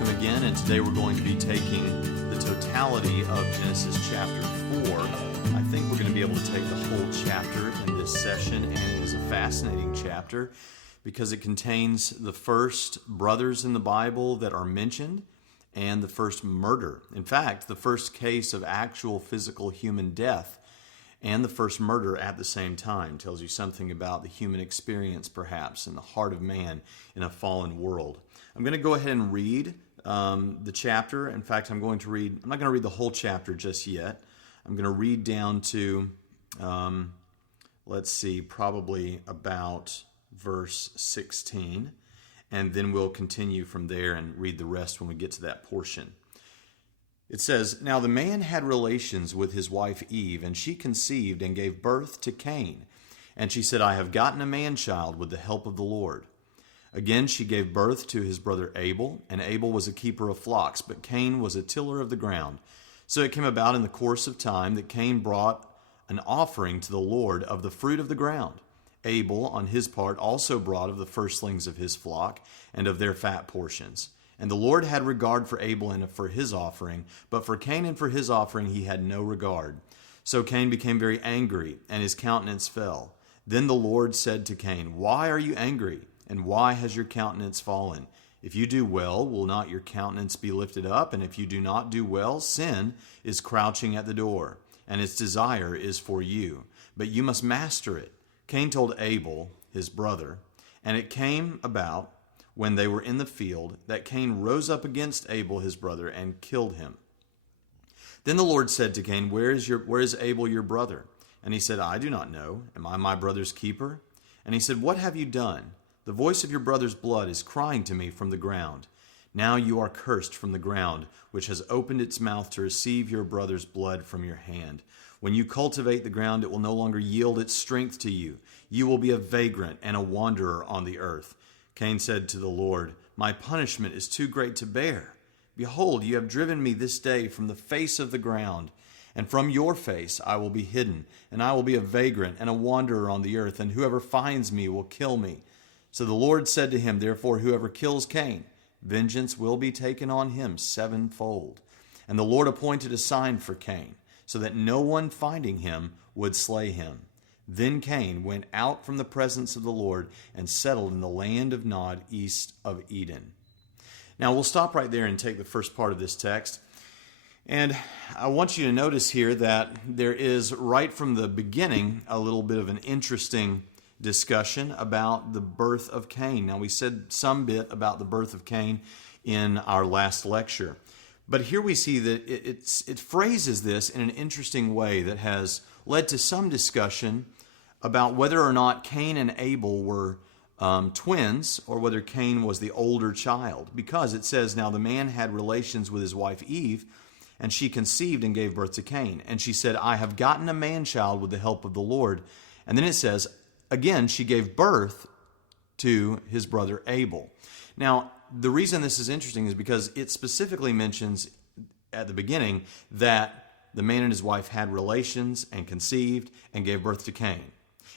welcome again, and today we're going to be taking the totality of Genesis chapter 4. I think we're going to be able to take the whole chapter in this session, and it is a fascinating chapter because it contains the first brothers in the Bible that are mentioned and the first murder. In fact, the first case of actual physical human death and the first murder at the same time tells you something about the human experience, perhaps, in the heart of man in a fallen world. I'm going to go ahead and read the chapter. In fact, I'm not going to read the whole chapter just yet. I'm going to read down to, probably about verse 16, and then we'll continue from there and read the rest when we get to that portion. It says, "Now the man had relations with his wife Eve, and she conceived and gave birth to Cain. And she said, I have gotten a man-child with the help of the Lord. Again she gave birth to his brother Abel, and Abel was a keeper of flocks, but Cain was a tiller of the ground. So it came about in the course of time that Cain brought an offering to the Lord of the fruit of the ground. Abel, on his part, also brought of the firstlings of his flock and of their fat portions. And the Lord had regard for Abel and for his offering, but for Cain and for his offering he had no regard. So Cain became very angry, and his countenance fell. Then the Lord said to Cain, Why are you angry? And why has your countenance fallen? If you do well, will not your countenance be lifted up? And if you do not do well, sin is crouching at the door, and its desire is for you, but you must master it. Cain told Abel, his brother, and it came about, when they were in the field, that Cain rose up against Abel his brother and killed him. Then the Lord said to Cain, Where is Abel your brother? And he said, I do not know. Am I my brother's keeper? And he said, What have you done? The voice of your brother's blood is crying to me from the ground. Now you are cursed from the ground, which has opened its mouth to receive your brother's blood from your hand. When you cultivate the ground, it will no longer yield its strength to you. You will be a vagrant and a wanderer on the earth. Cain said to the Lord, My punishment is too great to bear. Behold, you have driven me this day from the face of the ground, and from your face I will be hidden, and I will be a vagrant and a wanderer on the earth, and whoever finds me will kill me. So the Lord said to him, Therefore whoever kills Cain, vengeance will be taken on him sevenfold. And the Lord appointed a sign for Cain, so that no one finding him would slay him. Then Cain went out from the presence of the Lord and settled in the land of Nod, east of Eden." Now we'll stop right there and take the first part of this text. And I want you to notice here that there is, right from the beginning, a little bit of an interesting discussion about the birth of Cain. Now we said some bit about the birth of Cain in our last lecture. But here we see that it phrases this in an interesting way that has led to some discussion about whether or not Cain and Abel were twins, or whether Cain was the older child. Because it says, Now the man had relations with his wife Eve, and she conceived and gave birth to Cain. And she said, I have gotten a man-child with the help of the Lord. And then it says, again, she gave birth to his brother Abel. Now, the reason this is interesting is because it specifically mentions at the beginning that the man and his wife had relations and conceived and gave birth to Cain.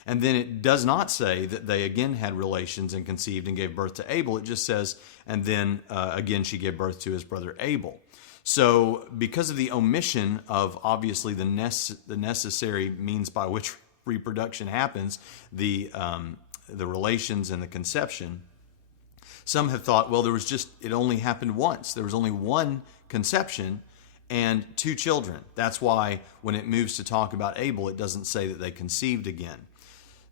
And then it does not say that they again had relations and conceived and gave birth to Abel. It just says, and then again she gave birth to his brother Abel. So because of the omission of obviously the necessary means by which reproduction happens, the relations and the conception, some have thought, well, it only happened once. There was only one conception and two children. That's why when it moves to talk about Abel, it doesn't say that they conceived again.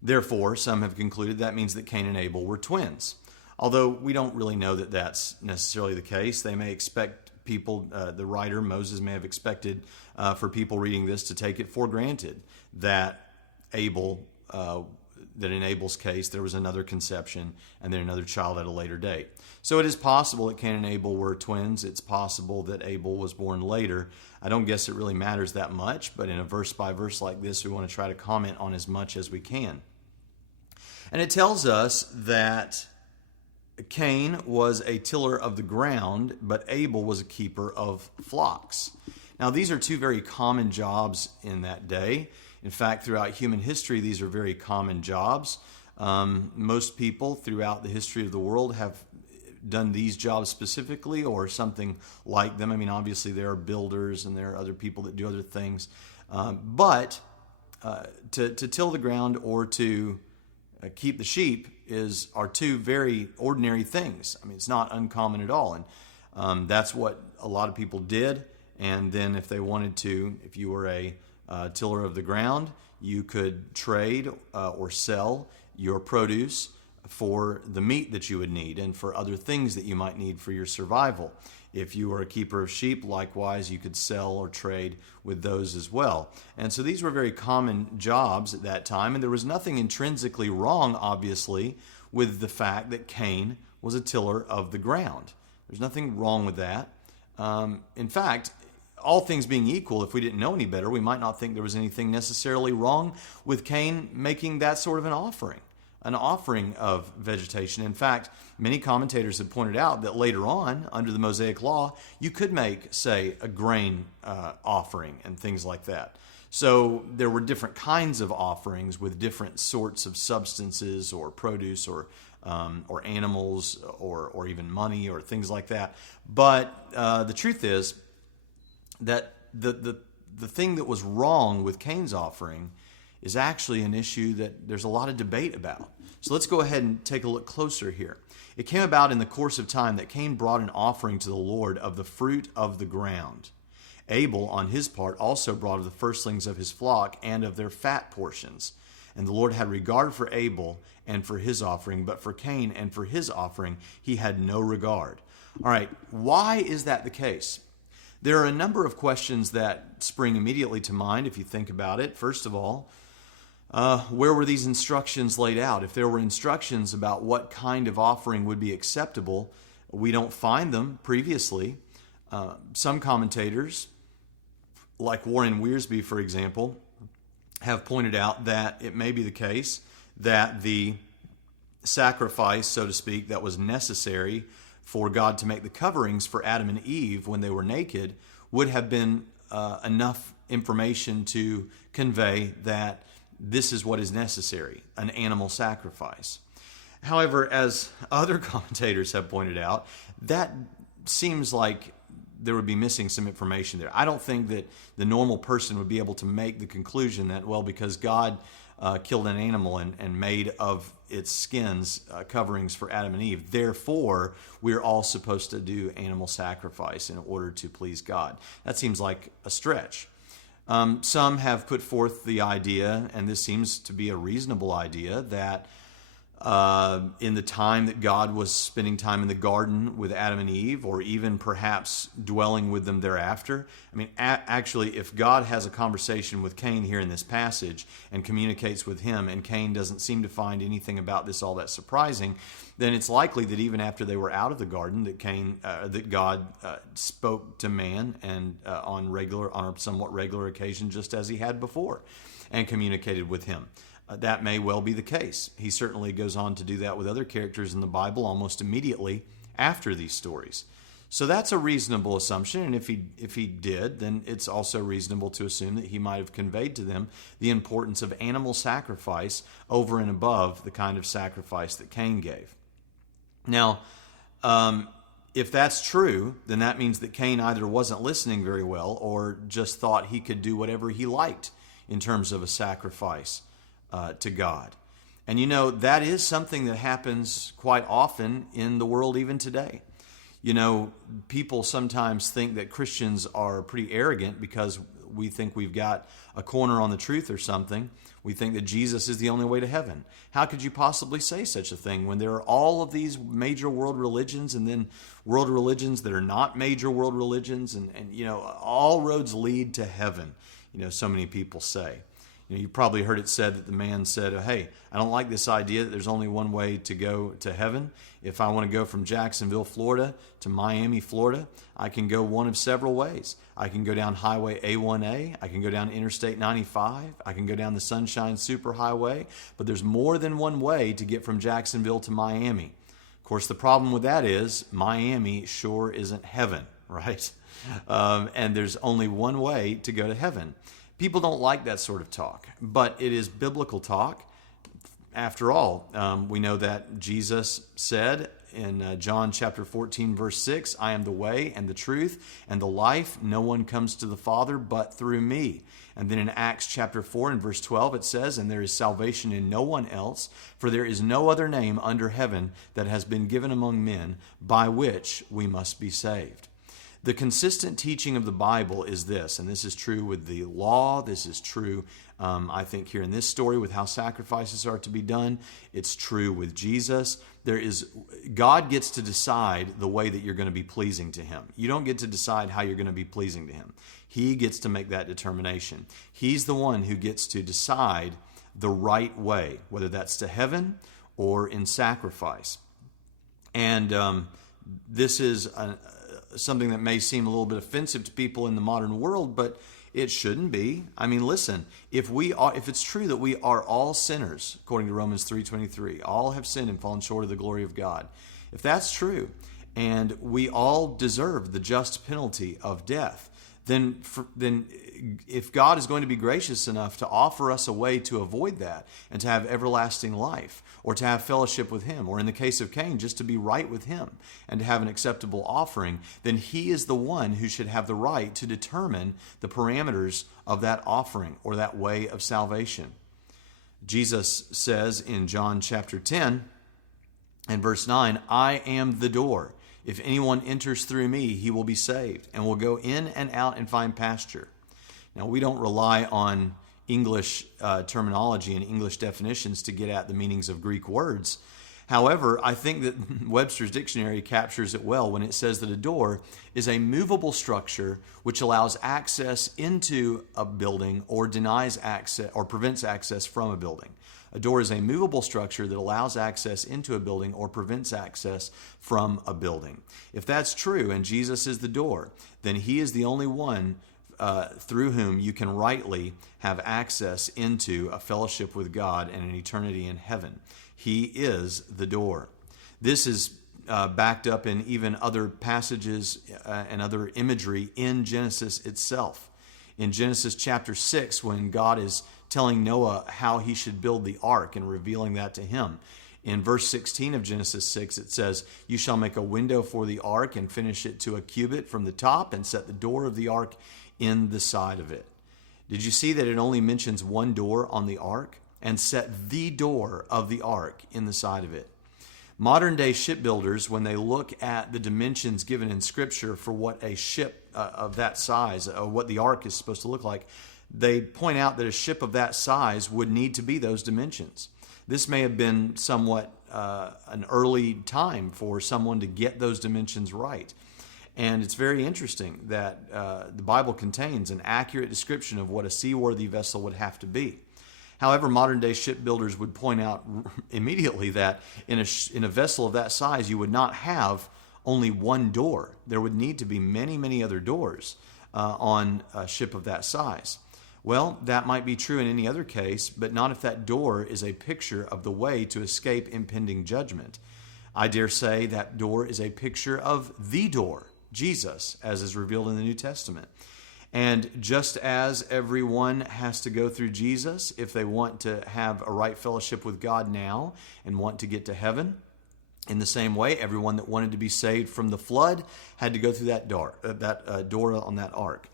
Therefore, some have concluded that means that Cain and Abel were twins. Although we don't really know that that's necessarily the case. They may expect people, the writer, Moses, may have expected for people reading this to take it for granted that that in Abel's case, there was another conception and then another child at a later date. So it is possible that Cain and Abel were twins. It's possible that Abel was born later. I don't guess it really matters that much, but in a verse-by-verse like this, we want to try to comment on as much as we can. And it tells us that Cain was a tiller of the ground, but Abel was a keeper of flocks. Now, these are two very common jobs in that day. In fact, throughout human history, these are very common jobs. Most people throughout the history of the world have done these jobs specifically or something like them. I mean, obviously there are builders and there are other people that do other things. But to till the ground or to keep the sheep are two very ordinary things. I mean, it's not uncommon at all. And that's what a lot of people did. And then if they wanted to, if you were a tiller of the ground, you could trade or sell your produce for the meat that you would need and for other things that you might need for your survival. If you were a keeper of sheep, likewise, you could sell or trade with those as well. And so these were very common jobs at that time, and there was nothing intrinsically wrong, obviously, with the fact that Cain was a tiller of the ground. There's nothing wrong with that. In fact, all things being equal, if we didn't know any better, we might not think there was anything necessarily wrong with Cain making that sort of an offering of vegetation. In fact, many commentators have pointed out that later on, under the Mosaic Law, you could make, say, a grain offering and things like that. So there were different kinds of offerings with different sorts of substances or produce or animals or even money or things like that. But the truth is that the thing that was wrong with Cain's offering is actually an issue that there's a lot of debate about. So let's go ahead and take a look closer here. It came about in the course of time that Cain brought an offering to the Lord of the fruit of the ground. Abel, on his part, also brought of the firstlings of his flock and of their fat portions. And the Lord had regard for Abel and for his offering, but for Cain and for his offering he had no regard. All right, why is that the case? There are a number of questions that spring immediately to mind if you think about it. First of all, where were these instructions laid out? If there were instructions about what kind of offering would be acceptable, we don't find them previously. Some commentators, like Warren Wiersbe, for example, have pointed out that it may be the case that the sacrifice, so to speak, that was necessary for God to make the coverings for Adam and Eve when they were naked would have been enough information to convey that this is what is necessary, an animal sacrifice. However, as other commentators have pointed out, that seems like there would be missing some information there. I don't think that the normal person would be able to make the conclusion that, well, because God killed an animal and made of its skins coverings for Adam and Eve, therefore we're all supposed to do animal sacrifice in order to please God. That seems like a stretch. Some have put forth the idea, and this seems to be a reasonable idea, that in the time that God was spending time in the garden with Adam and Eve, or even perhaps dwelling with them thereafter. I mean, actually, if God has a conversation with Cain here in this passage and communicates with him, and Cain doesn't seem to find anything about this all that surprising, then it's likely that even after they were out of the garden, that God spoke to man and on a somewhat regular occasion, just as he had before, and communicated with him. That may well be the case. He certainly goes on to do that with other characters in the Bible almost immediately after these stories. So that's a reasonable assumption, and if he did, then it's also reasonable to assume that he might have conveyed to them the importance of animal sacrifice over and above the kind of sacrifice that Cain gave. Now, if that's true, then that means that Cain either wasn't listening very well or just thought he could do whatever he liked in terms of a sacrifice to God. And you know, that is something that happens quite often in the world even today. You know, people sometimes think that Christians are pretty arrogant because we think we've got a corner on the truth or something. We think that Jesus is the only way to heaven. How could you possibly say such a thing when there are all of these major world religions and then world religions that are not major world religions and you know, all roads lead to heaven, you know, so many people say. You know, you probably heard it said that the man said, hey, I don't like this idea that there's only one way to go to heaven. If I want to go from Jacksonville, Florida to Miami, Florida, I can go one of several ways. I can go down Highway A1A. I can go down Interstate 95. I can go down the Sunshine Superhighway. But there's more than one way to get from Jacksonville to Miami. Of course, the problem with that is Miami sure isn't heaven, right? And there's only one way to go to heaven. People don't like that sort of talk, but it is biblical talk. After all, we know that Jesus said in John chapter 14, verse 6, I am the way and the truth and the life. No one comes to the Father but through me. And then in Acts chapter 4 and verse 12, it says, and there is salvation in no one else, for there is no other name under heaven that has been given among men by which we must be saved. The consistent teaching of the Bible is this, and this is true with the law. This is true, I think, here in this story with how sacrifices are to be done. It's true with Jesus. God gets to decide the way that you're going to be pleasing to Him. You don't get to decide how you're going to be pleasing to Him. He gets to make that determination. He's the one who gets to decide the right way, whether that's to heaven or in sacrifice. And this is something that may seem a little bit offensive to people in the modern world, but it shouldn't be. I mean, listen, if it's true that we are all sinners, according to Romans 3:23, all have sinned and fallen short of the glory of God. If that's true, and we all deserve the just penalty of death, then if God is going to be gracious enough to offer us a way to avoid that and to have everlasting life or to have fellowship with Him, or in the case of Cain, just to be right with Him and to have an acceptable offering, then He is the one who should have the right to determine the parameters of that offering or that way of salvation. Jesus says in John chapter 10 and verse 9, I am the door. If anyone enters through me, he will be saved and will go in and out and find pasture. Now, we don't rely on English terminology and English definitions to get at the meanings of Greek words. However, I think that Webster's dictionary captures it well when it says that a door is a movable structure which allows access into a building or denies access or prevents access from a building. A door is a movable structure that allows access into a building or prevents access from a building. If that's true and Jesus is the door, then He is the only one through whom you can rightly have access into a fellowship with God and an eternity in heaven. He is the door. This is backed up in even other passages and other imagery in Genesis itself. In Genesis chapter 6, when God is telling Noah how he should build the ark and revealing that to him. In verse 16 of Genesis 6, it says, you shall make a window for the ark and finish it to a cubit from the top and set the door of the ark in the side of it. Did you see that it only mentions one door on the ark? And set the door of the ark in the side of it. Modern day shipbuilders, when they look at the dimensions given in Scripture for what a ship of that size, what the ark is supposed to look like, they point out that a ship of that size would need to be those dimensions. This may have been somewhat an early time for someone to get those dimensions right. And it's very interesting that the Bible contains an accurate description of what a seaworthy vessel would have to be. However, modern-day shipbuilders would point out immediately that in a vessel of that size, you would not have only one door. There would need to be many, many other doors on a ship of that size. Well, that might be true in any other case, but not if that door is a picture of the way to escape impending judgment. I dare say that door is a picture of the door, Jesus, as is revealed in the New Testament. And just as everyone has to go through Jesus if they want to have a right fellowship with God now and want to get to heaven, in the same way, everyone that wanted to be saved from the flood had to go through that door on that ark.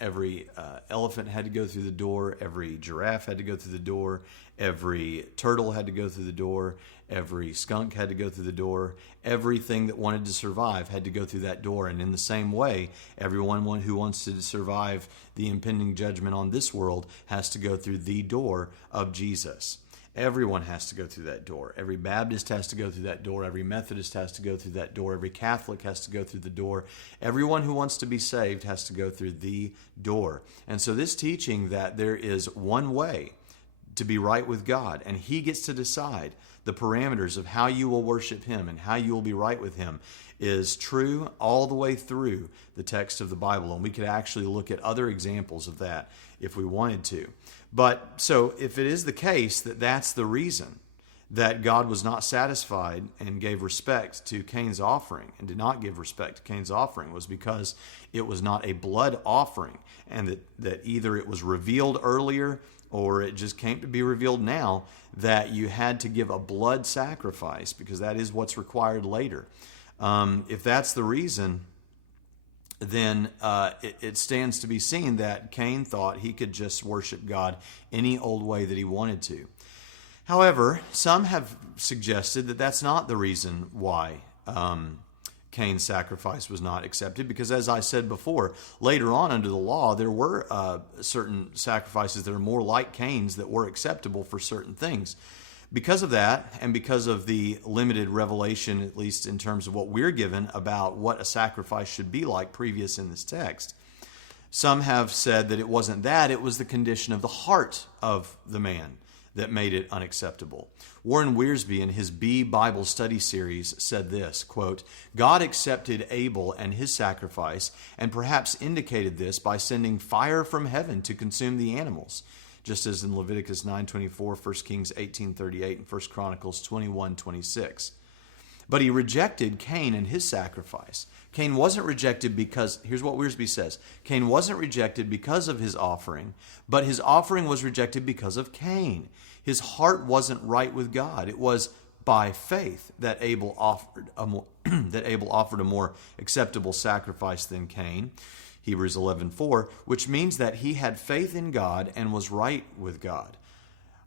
Every elephant had to go through the door. Every giraffe had to go through the door. Every turtle had to go through the door. Every skunk had to go through the door. Everything that wanted to survive had to go through that door. And in the same way, everyone who wants to survive the impending judgment on this world has to go through the door of Jesus. Everyone has to go through that door. Every Baptist has to go through that door. Every Methodist has to go through that door. Every Catholic has to go through the door. Everyone who wants to be saved has to go through the door. And so this teaching that there is one way to be right with God, and He gets to decide the parameters of how you will worship Him and how you will be right with Him, is true all the way through the text of the Bible. And we could actually look at other examples of that if we wanted to. But so if it is the case that that's the reason that God was not satisfied and gave respect to Cain's offering and did not give respect to Cain's offering, was because it was not a blood offering, and that either it was revealed earlier or it just came to be revealed now, that you had to give a blood sacrifice, because that is what's required later. If that's the reason, then it stands to be seen that Cain thought he could just worship God any old way that he wanted to. However, some have suggested that that's not the reason why Cain's sacrifice was not accepted, because as I said before, later on under the law, there were certain sacrifices that are more like Cain's that were acceptable for certain things. Because of that, and because of the limited revelation, at least in terms of what we're given about what a sacrifice should be like previous in this text, some have said that it wasn't that, it was the condition of the heart of the man that made it unacceptable. Warren Wiersbe, in his B Bible Study Series, said this, quote, "God accepted Abel and his sacrifice, and perhaps indicated this by sending fire from heaven to consume the animals, just as in Leviticus 9:24, 1 Kings 18:38, and 1 Chronicles 21:26. But he rejected Cain and his sacrifice. Cain wasn't rejected because, here's what Wiersbe says, Cain wasn't rejected because of his offering, but his offering was rejected because of Cain. His heart wasn't right with God. It was by faith that Abel offered a more acceptable sacrifice than Cain, Hebrews 11:4, which means that he had faith in God and was right with God.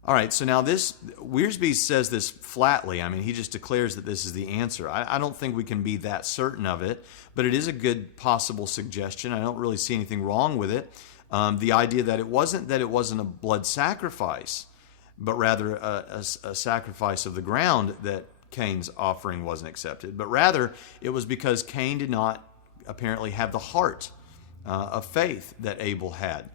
All right, so now Wiersbe says this flatly. I mean, he just declares that this is the answer. I don't think we can be that certain of it, but it is a good possible suggestion. I don't really see anything wrong with it. The idea that it wasn't a blood sacrifice, but rather a sacrifice of the ground, that Cain's offering wasn't accepted. But rather, it was because Cain did not apparently have the heart of faith that Abel had.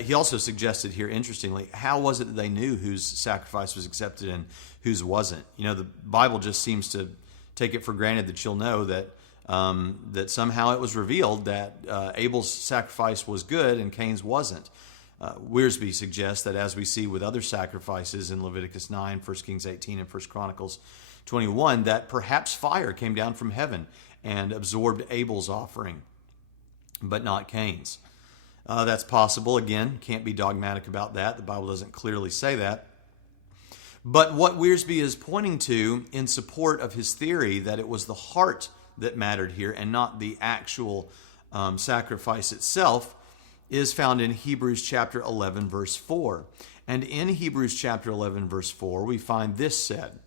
He also suggested here, interestingly, how was it that they knew whose sacrifice was accepted and whose wasn't? You know, the Bible just seems to take it for granted that you'll know that that somehow it was revealed that Abel's sacrifice was good and Cain's wasn't. Wiersbe suggests that, as we see with other sacrifices in Leviticus 9, 1 Kings 18, and 1 Chronicles 21, that perhaps fire came down from heaven and absorbed Abel's offering, but not Cain's. That's possible. Again, can't be dogmatic about that. The Bible doesn't clearly say that. But what Wiersbe is pointing to in support of his theory that it was the heart that mattered here and not the actual sacrifice itself is found in Hebrews chapter 11, verse 4. And in Hebrews chapter 11, verse 4, we find this said,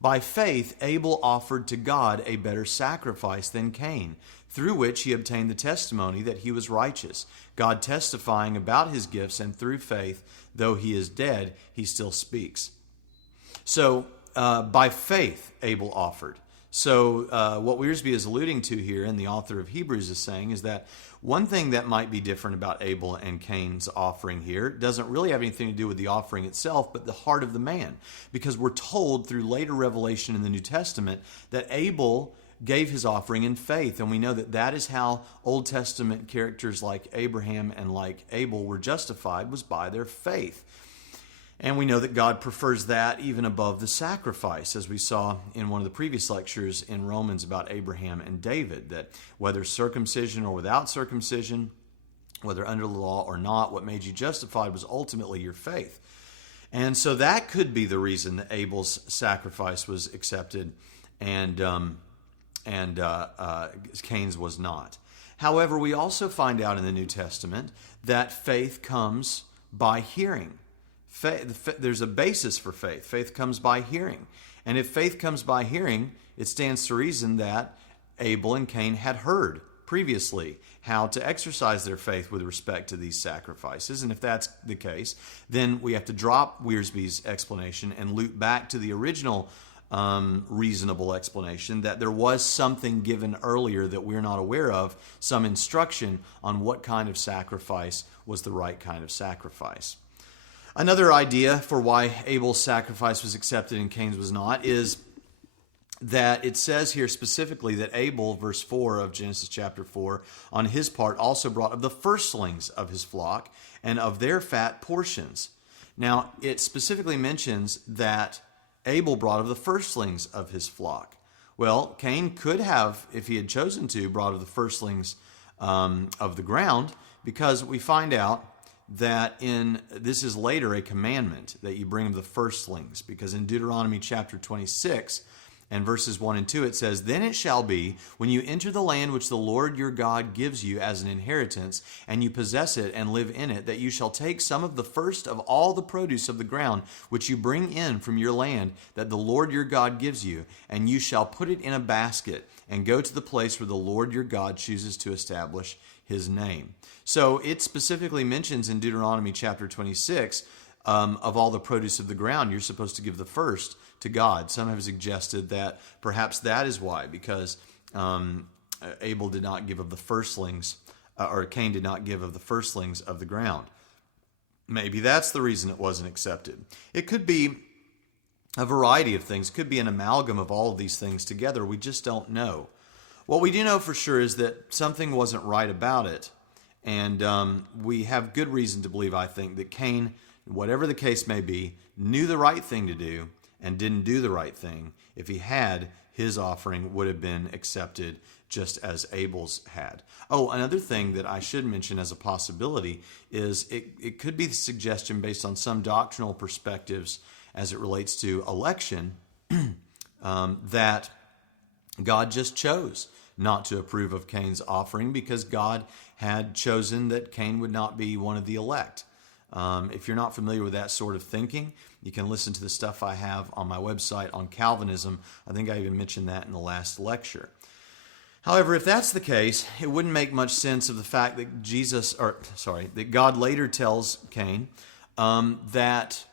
"By faith Abel offered to God a better sacrifice than Cain, through which he obtained the testimony that he was righteous, God testifying about his gifts, and through faith, though he is dead, he still speaks." So, by faith, Abel offered. So, what Wiersbe is alluding to here, and the author of Hebrews is saying, is that one thing that might be different about Abel and Cain's offering here doesn't really have anything to do with the offering itself, but the heart of the man. Because we're told through later revelation in the New Testament that Abel gave his offering in faith, and we know that that is how Old Testament characters like Abraham and like Abel were justified, was by their faith. And we know that God prefers that even above the sacrifice, as we saw in one of the previous lectures in Romans about Abraham and David, that whether circumcision or without circumcision, whether under the law or not, what made you justified was ultimately your faith. And so that could be the reason that Abel's sacrifice was accepted and Cain's was not. However, we also find out in the New Testament that faith comes by hearing. There's a basis for faith. Faith comes by hearing. And if faith comes by hearing, it stands to reason that Abel and Cain had heard previously how to exercise their faith with respect to these sacrifices. And if that's the case, then we have to drop Wiersbe's explanation and loop back to the original reasonable explanation that there was something given earlier that we're not aware of, some instruction on what kind of sacrifice was the right kind of sacrifice. Another idea for why Abel's sacrifice was accepted and Cain's was not is that it says here specifically that Abel, verse 4 of Genesis chapter 4, on his part also brought of the firstlings of his flock and of their fat portions. Now, it specifically mentions that Abel brought of the firstlings of his flock. Well, Cain could have, if he had chosen to, brought of the firstlings of the ground, because we find out that this is later a commandment that you bring the firstlings, because in Deuteronomy chapter 26 and verses 1 and 2 it says, "Then it shall be, when you enter the land which the Lord your God gives you as an inheritance, and you possess it and live in it, that you shall take some of the first of all the produce of the ground which you bring in from your land that the Lord your God gives you, and you shall put it in a basket, and go to the place where the Lord your God chooses to establish his name." So it specifically mentions in Deuteronomy chapter 26, of all the produce of the ground, you're supposed to give the first to God. Some have suggested that perhaps that is why, because Abel did not give of the firstlings, or Cain did not give of the firstlings of the ground. Maybe that's the reason it wasn't accepted. It could be a variety of things. It could be an amalgam of all of these things together. We just don't know. What we do know for sure is that something wasn't right about it. And we have good reason to believe, I think, that Cain, whatever the case may be, knew the right thing to do and didn't do the right thing. If he had, his offering would have been accepted just as Abel's had. Oh, another thing that I should mention as a possibility is it could be the suggestion based on some doctrinal perspectives as it relates to election, that God just chose not to approve of Cain's offering because God had chosen that Cain would not be one of the elect. If you're not familiar with that sort of thinking, you can listen to the stuff I have on my website on Calvinism. I think I even mentioned that in the last lecture. However, if that's the case, it wouldn't make much sense of the fact that that God later tells Cain that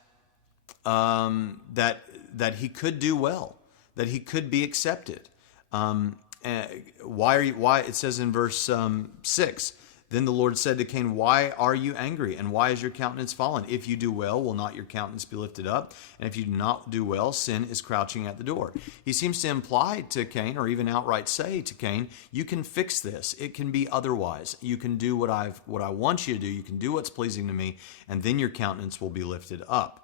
he could do well, that he could be accepted. Why? It says in verse 6, "Then the Lord said to Cain, why are you angry, and why is your countenance fallen? If you do well, will not your countenance be lifted up? And if you do not do well, sin is crouching at the door." He seems to imply to Cain, or even outright say to Cain, you can fix this. It can be otherwise. You can do what I want you to do. You can do what's pleasing to me, and then your countenance will be lifted up.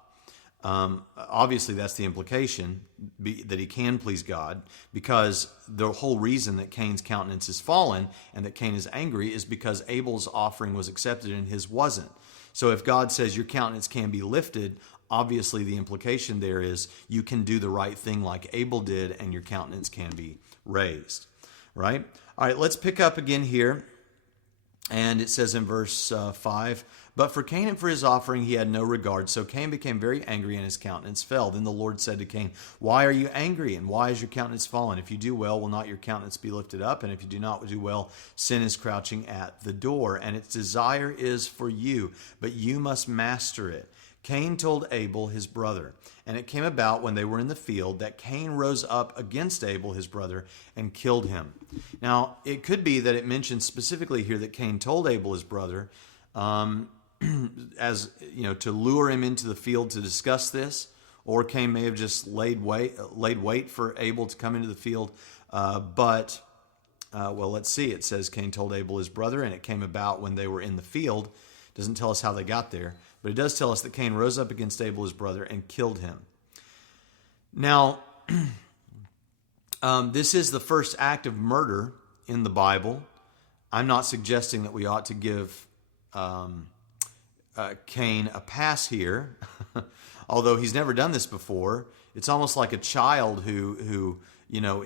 Obviously, that's the implication, that he can please God, because the whole reason that Cain's countenance is fallen and that Cain is angry is because Abel's offering was accepted and his wasn't. So if God says your countenance can be lifted, obviously the implication there is you can do the right thing like Abel did and your countenance can be raised. Right? All right, let's pick up again here. And it says in verse 5, "But for Cain and for his offering he had no regard. So Cain became very angry and his countenance fell. Then the Lord said to Cain, why are you angry, and why is your countenance fallen? If you do well, will not your countenance be lifted up? And if you do not do well, sin is crouching at the door, and its desire is for you, but you must master it." Cain told Abel his brother, and it came about when they were in the field that Cain rose up against Abel his brother and killed him. Now, it could be that it mentions specifically here that Cain told Abel his brother, as to lure him into the field to discuss this, or Cain may have just laid wait for Abel to come into the field. Let's see. It says Cain told Abel his brother, and it came about when they were in the field. It doesn't tell us how they got there, but it does tell us that Cain rose up against Abel his brother and killed him. Now, this is the first act of murder in the Bible. I'm not suggesting that we ought to give Cain a pass here, although he's never done this before. It's almost like a child who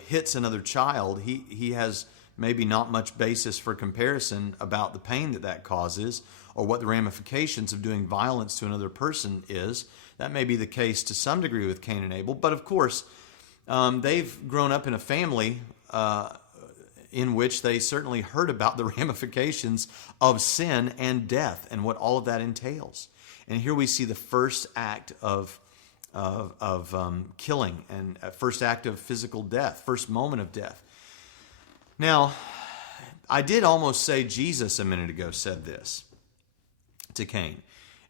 hits another child. He has maybe not much basis for comparison about the pain that causes, or what the ramifications of doing violence to another person is. That may be the case to some degree with Cain and Abel, but of course, they've grown up in a family in which they certainly heard about the ramifications of sin and death and what all of that entails. And here we see the first act of killing, and first act of physical death, first moment of death. Now, I did almost say Jesus a minute ago said this to Cain,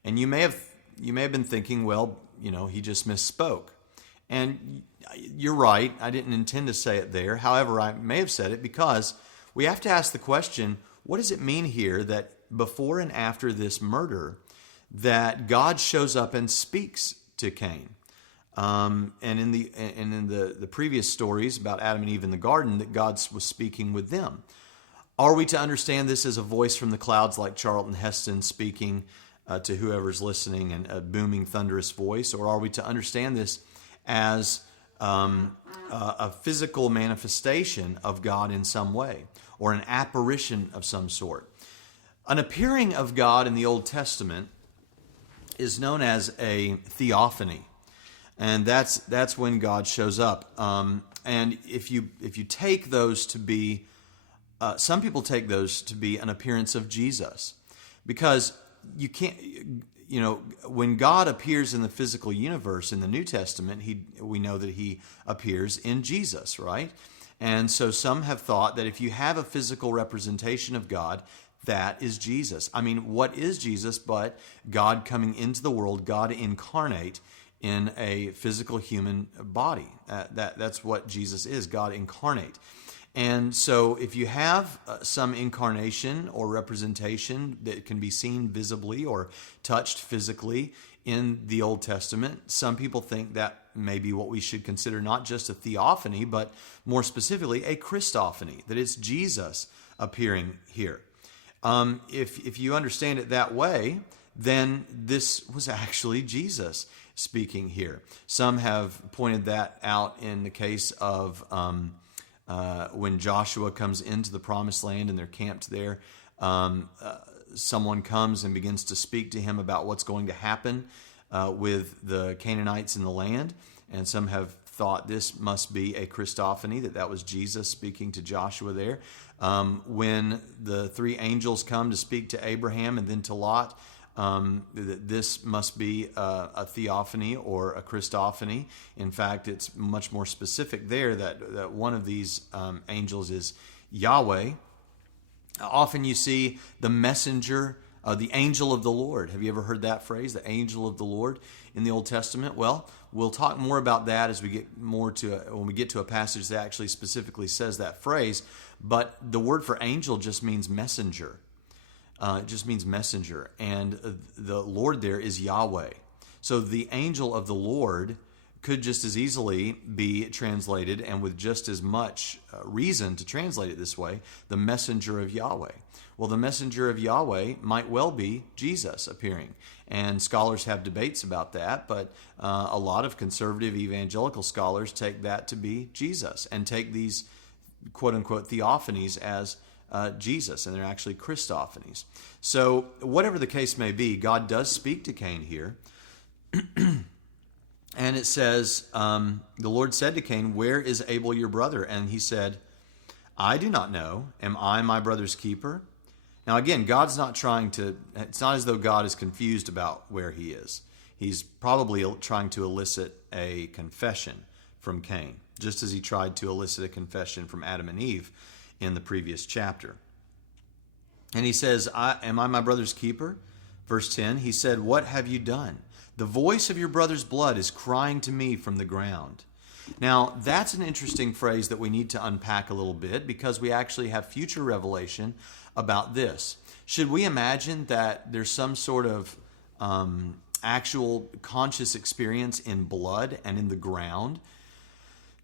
and you may have been thinking, well, he just misspoke. And you're right, I didn't intend to say it there. However, I may have said it because we have to ask the question, what does it mean here that before and after this murder, that God shows up and speaks to Cain? And in the previous stories about Adam and Eve in the garden, that God was speaking with them. Are we to understand this as a voice from the clouds like Charlton Heston speaking to whoever's listening in a booming, thunderous voice? Or are we to understand this as a physical manifestation of God in some way, or an apparition of some sort? An appearing of God in the Old Testament is known as a theophany, and that's when God shows up. And if you take those to be, some people take those to be an appearance of Jesus, because you can't, when God appears in the physical universe in the New Testament, we know that he appears in Jesus, right? And so some have thought that if you have a physical representation of God, that is Jesus. I mean, what is Jesus but God coming into the world, God incarnate in a physical human body? That's what Jesus is, God incarnate. And so if you have some incarnation or representation that can be seen visibly or touched physically in the Old Testament, some people think that may be what we should consider not just a theophany, but more specifically a Christophany, that it's Jesus appearing here. If you understand it that way, then this was actually Jesus speaking here. Some have pointed that out in the case of when Joshua comes into the promised land and they're camped there. Someone comes and begins to speak to him about what's going to happen with the Canaanites in the land. And some have thought this must be a Christophany, that was Jesus speaking to Joshua there. When the three angels come to speak to Abraham and then to Lot, this must be a theophany or a Christophany. In fact, it's much more specific there that one of these angels is Yahweh. Often you see the messenger, the angel of the Lord. Have you ever heard that phrase, the angel of the Lord, in the Old Testament? Well, we'll talk more about that as we get when we get to a passage that actually specifically says that phrase. But the word for angel just means messenger. It just means messenger. And the Lord there is Yahweh. So the angel of the Lord could just as easily be translated, and with just as much reason to translate it this way, the messenger of Yahweh. Well, the messenger of Yahweh might well be Jesus appearing. And scholars have debates about that, but a lot of conservative evangelical scholars take that to be Jesus and take these quote-unquote theophanies as Jesus, and they're actually Christophanies. So whatever the case may be, God does speak to Cain here. And it says, the Lord said to Cain, "Where is Abel your brother?" And he said, "I do not know. Am I my brother's keeper?" Now again, God's not it's not as though God is confused about where he is. He's probably trying to elicit a confession from Cain, just as he tried to elicit a confession from Adam and Eve in the previous chapter. And he says, "Am I my brother's keeper?" Verse 10, he said, "What have you done? The voice of your brother's blood is crying to me from the ground." Now, that's an interesting phrase that we need to unpack a little bit, because we actually have future revelation about this. Should we imagine that there's some sort of actual conscious experience in blood and in the ground?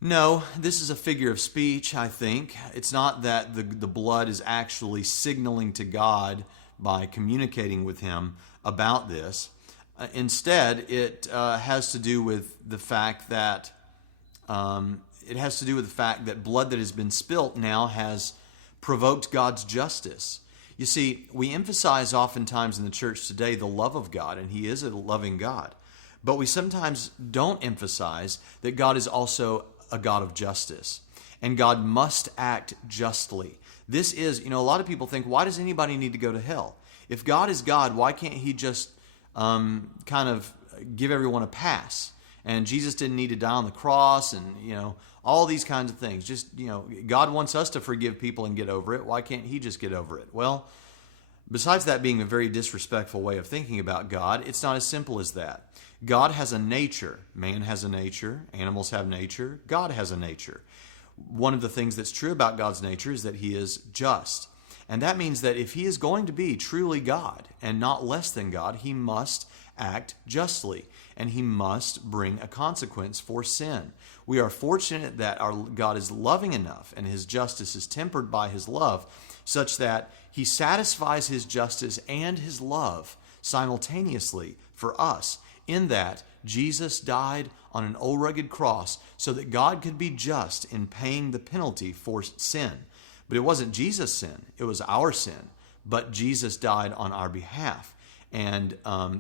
No, this is a figure of speech, I think. It's not that the blood is actually signaling to God by communicating with him about this. Instead, it has to do with the fact that blood that has been spilt now has provoked God's justice. You see, we emphasize oftentimes in the church today the love of God, and he is a loving God. But we sometimes don't emphasize that God is also a God of justice, and God must act justly. This is, a lot of people think, why does anybody need to go to hell? If God is God, why can't he just kind of give everyone a pass? And Jesus didn't need to die on the cross, and all these kinds of things. Just God wants us to forgive people and get over it. Why can't he just get over it? Well, besides that being a very disrespectful way of thinking about God, it's not as simple as that. God has a nature. Man has a nature. Animals have nature. God has a nature. One of the things that's true about God's nature is that he is just. And that means that if he is going to be truly God and not less than God, he must act justly, and he must bring a consequence for sin. We are fortunate that our God is loving enough, and his justice is tempered by his love, such that he satisfies his justice and his love simultaneously for us, in that Jesus died on an old rugged cross so that God could be just in paying the penalty for sin. But it wasn't Jesus' sin, it was our sin. But Jesus died on our behalf. And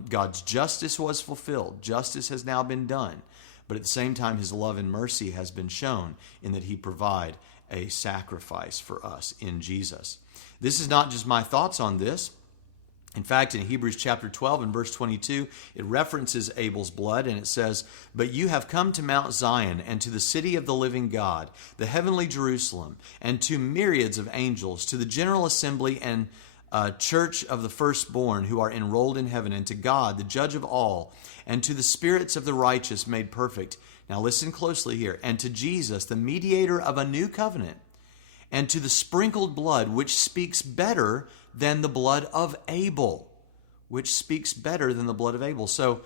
God's justice was fulfilled. Justice has now been done. But at the same time, his love and mercy has been shown in that he provided a sacrifice for us in Jesus. This is not just my thoughts on this. In fact, in Hebrews chapter 12 and verse 22, it references Abel's blood, and it says, "But you have come to Mount Zion and to the city of the living God, the heavenly Jerusalem, and to myriads of angels, to the general assembly and church of the firstborn who are enrolled in heaven, and to God, the judge of all, and to the spirits of the righteous made perfect." Now listen closely here. "And to Jesus, the mediator of a new covenant, and to the sprinkled blood, which speaks better than the blood of Abel." Which speaks better than the blood of Abel. So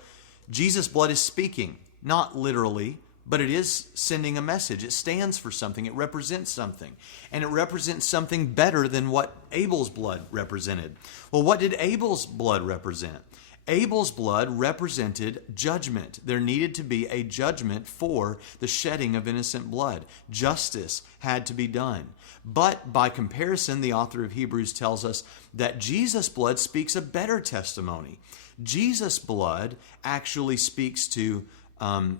Jesus' blood is speaking, not literally, but it is sending a message. It stands for something. It represents something. And it represents something better than what Abel's blood represented. Well, what did Abel's blood represent? Abel's blood represented judgment. There needed to be a judgment for the shedding of innocent blood. Justice had to be done. But by comparison, the author of Hebrews tells us that Jesus' blood speaks a better testimony. Jesus' blood actually speaks to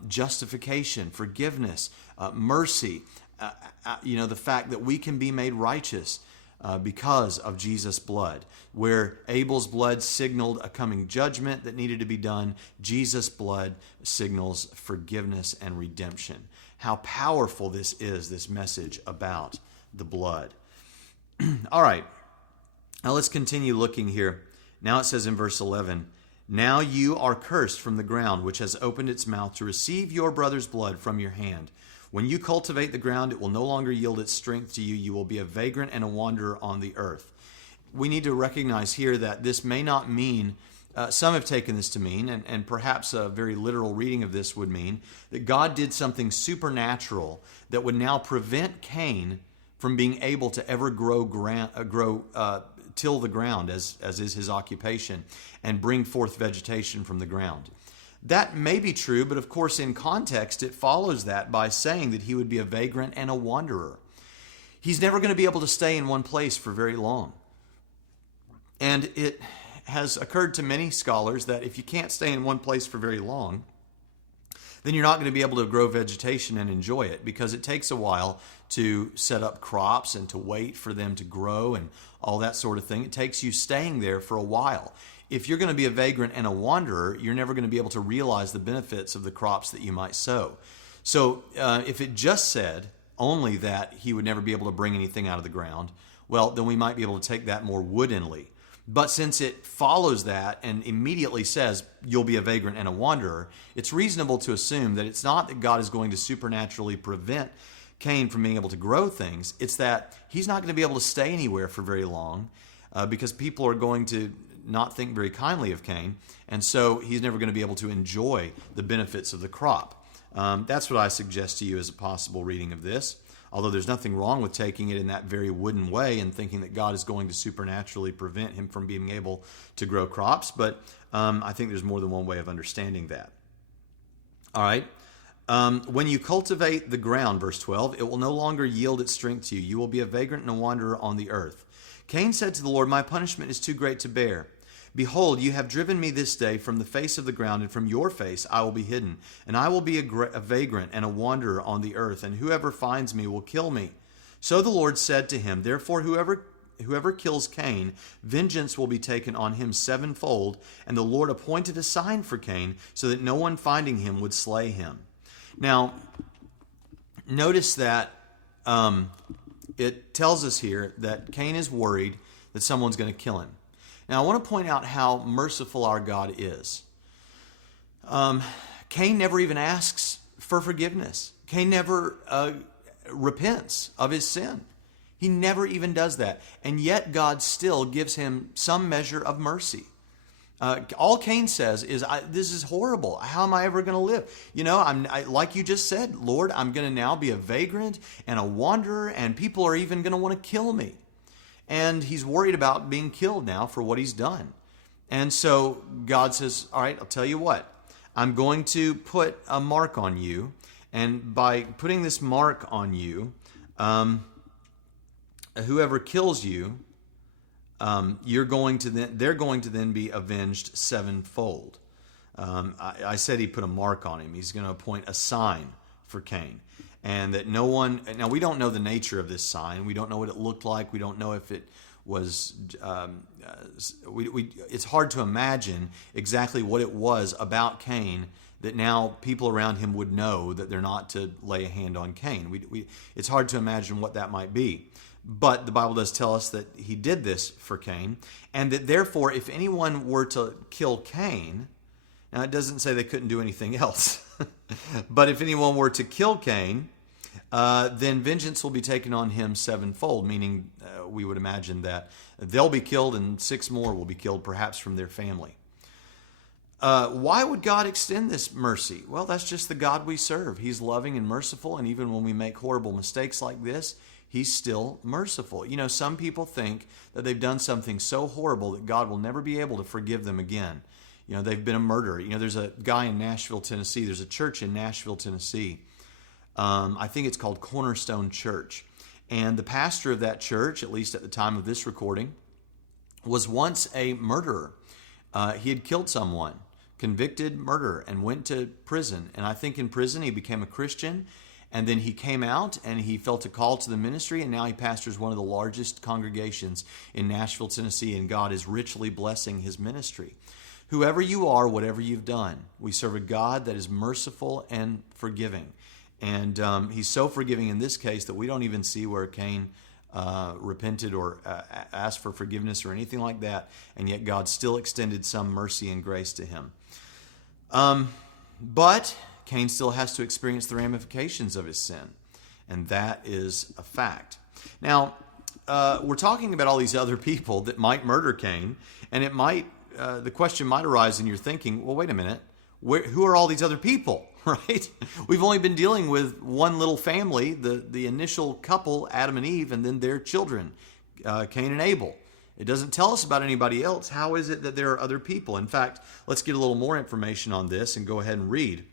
justification, forgiveness, mercy, the fact that we can be made righteous because of Jesus' blood. Where Abel's blood signaled a coming judgment that needed to be done, Jesus' blood signals forgiveness and redemption. How powerful this is, this message about the blood. All right, now let's continue looking here. Now it says in verse 11, "Now you are cursed from the ground, which has opened its mouth to receive your brother's blood from your hand. When you cultivate the ground, it will no longer yield its strength to you. You will be a vagrant and a wanderer on the earth." We need to recognize here that this may not mean, some have taken this to mean, and perhaps a very literal reading of this would mean, that God did something supernatural that would now prevent Cain from being able to ever till the ground, as is his occupation, and bring forth vegetation from the ground. That may be true, but of course in context it follows that by saying that he would be a vagrant and a wanderer. He's never going to be able to stay in one place for very long. And it has occurred to many scholars that if you can't stay in one place for very long, then you're not going to be able to grow vegetation and enjoy it, because it takes a while to set up crops and to wait for them to grow and all that sort of thing. It takes you staying there for a while. If you're going to be a vagrant and a wanderer, you're never going to be able to realize the benefits of the crops that you might sow. So if it just said only that he would never be able to bring anything out of the ground, well, then we might be able to take that more woodenly. But since it follows that and immediately says you'll be a vagrant and a wanderer, it's reasonable to assume that it's not that God is going to supernaturally prevent Cain from being able to grow things. It's that he's not going to be able to stay anywhere for very long because people are going to not think very kindly of Cain, and so he's never going to be able to enjoy the benefits of the crop. That's what I suggest to you as a possible reading of this. Although there's nothing wrong with taking it in that very wooden way and thinking that God is going to supernaturally prevent him from being able to grow crops. But I think there's more than one way of understanding that. All right. When you cultivate the ground, verse 12, it will no longer yield its strength to you. You will be a vagrant and a wanderer on the earth. Cain said to the Lord, "My punishment is too great to bear. Behold, you have driven me this day from the face of the ground, and from your face I will be hidden. And I will be a vagrant and a wanderer on the earth, and whoever finds me will kill me." So the Lord said to him, "Therefore whoever kills Cain, vengeance will be taken on him sevenfold." And the Lord appointed a sign for Cain, so that no one finding him would slay him. Now, notice that it tells us here that Cain is worried that someone's going to kill him. Now, I want to point out how merciful our God is. Cain never even asks for forgiveness. Cain never repents of his sin. He never even does that. And yet God still gives him some measure of mercy. All Cain says is, "This is horrible. How am I ever going to live? Like you just said, Lord, I'm going to now be a vagrant and a wanderer, and people are even going to want to kill me." And he's worried about being killed now for what he's done. And so God says, all right, I'll tell you what. I'm going to put a mark on you. And by putting this mark on you, whoever kills you, they're going to then be avenged sevenfold. I said he put a mark on him. He's going to appoint a sign for Cain. And that no one... Now, we don't know the nature of this sign. We don't know what it looked like. We don't know if it was... it's hard to imagine exactly what it was about Cain that now people around him would know that they're not to lay a hand on Cain. It's hard to imagine what that might be. But the Bible does tell us that he did this for Cain, and that therefore, if anyone were to kill Cain... Now, it doesn't say they couldn't do anything else. But if anyone were to kill Cain, then vengeance will be taken on him sevenfold, meaning we would imagine that they'll be killed and 6 more will be killed, perhaps from their family. Why would God extend this mercy? Well, that's just the God we serve. He's loving and merciful, and even when we make horrible mistakes like this, He's still merciful. You know, some people think that they've done something so horrible that God will never be able to forgive them again. You know, they've been a murderer. You know, there's a guy in Nashville, Tennessee. There's a church in Nashville, Tennessee. I think it's called Cornerstone Church. And the pastor of that church, at least at the time of this recording, was once a murderer. He had killed someone, convicted murderer, and went to prison. And I think in prison he became a Christian. And then he came out and he felt a call to the ministry. And now he pastors one of the largest congregations in Nashville, Tennessee. And God is richly blessing his ministry. Whoever you are, whatever you've done, we serve a God that is merciful and forgiving. And he's so forgiving in this case that we don't even see where Cain repented or asked for forgiveness or anything like that. And yet God still extended some mercy and grace to him. But Cain still has to experience the ramifications of his sin. And that is a fact. Now, we're talking about all these other people that might murder Cain. And it might... the question might arise in your thinking, well, wait a minute, who are all these other people, right? We've only been dealing with one little family, the initial couple, Adam and Eve, and then their children, Cain and Abel. It doesn't tell us about anybody else. How is it that there are other people? In fact, let's get a little more information on this and go ahead and read.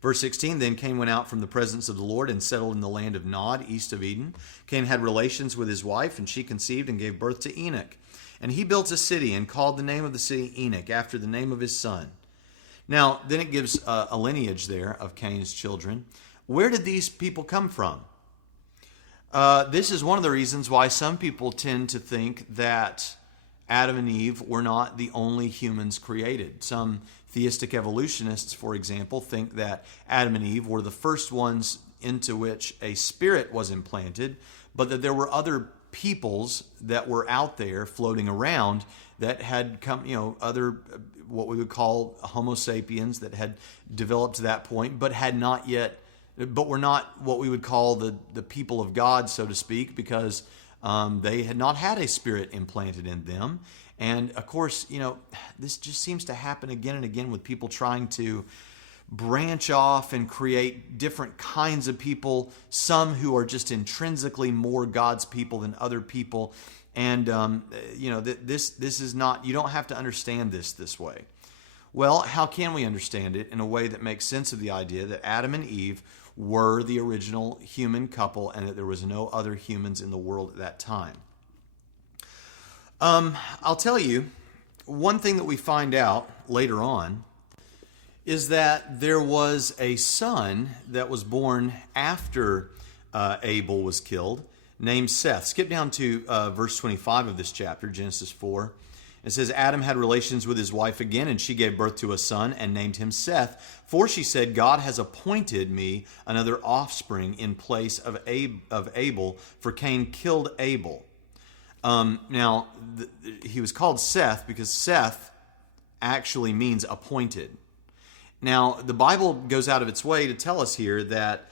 Verse 16, then Cain went out from the presence of the Lord and settled in the land of Nod, east of Eden. Cain had relations with his wife, and she conceived and gave birth to Enoch. And he built a city and called the name of the city Enoch, after the name of his son. Now, then it gives a lineage there of Cain's children. Where did these people come from? This is one of the reasons why some people tend to think that Adam and Eve were not the only humans created. Some theistic evolutionists, for example, think that Adam and Eve were the first ones into which a spirit was implanted, but that there were other peoples that were out there floating around that had come, other, what we would call Homo sapiens, that had developed to that point, but were not what we would call the people of God, so to speak, because they had not had a spirit implanted in them. And of course, this just seems to happen again and again with people trying to branch off and create different kinds of people, some who are just intrinsically more God's people than other people. And, this is not, you don't have to understand this way. Well, how can we understand it in a way that makes sense of the idea that Adam and Eve were the original human couple and that there was no other humans in the world at that time? I'll tell you, one thing that we find out later on is that there was a son that was born after Abel was killed, named Seth. Skip down to verse 25 of this chapter, Genesis 4. It says, Adam had relations with his wife again, and she gave birth to a son and named him Seth. For she said, God has appointed me another offspring in place of Abel, for Cain killed Abel. He was called Seth because Seth actually means appointed. Now, the Bible goes out of its way to tell us here that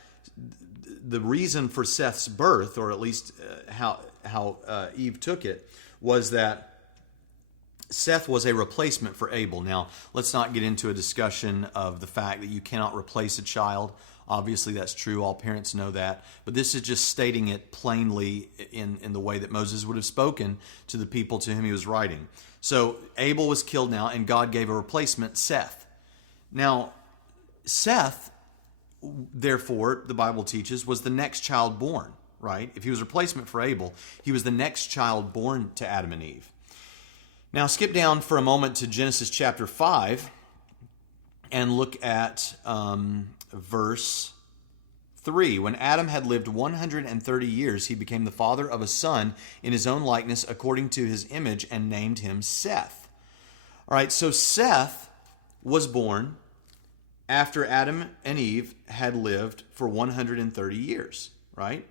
the reason for Seth's birth, or at least how Eve took it, was that Seth was a replacement for Abel. Now, let's not get into a discussion of the fact that you cannot replace a child. Obviously, that's true. All parents know that. But this is just stating it plainly in the way that Moses would have spoken to the people to whom he was writing. So Abel was killed now, and God gave a replacement, Seth. Now, Seth, therefore, the Bible teaches, was the next child born, right? If he was a replacement for Abel, he was the next child born to Adam and Eve. Now, skip down for a moment to Genesis chapter 5 and look at verse 3. When Adam had lived 130 years, he became the father of a son in his own likeness according to his image and named him Seth. All right, so Seth was born after Adam and Eve had lived for 130 years, right?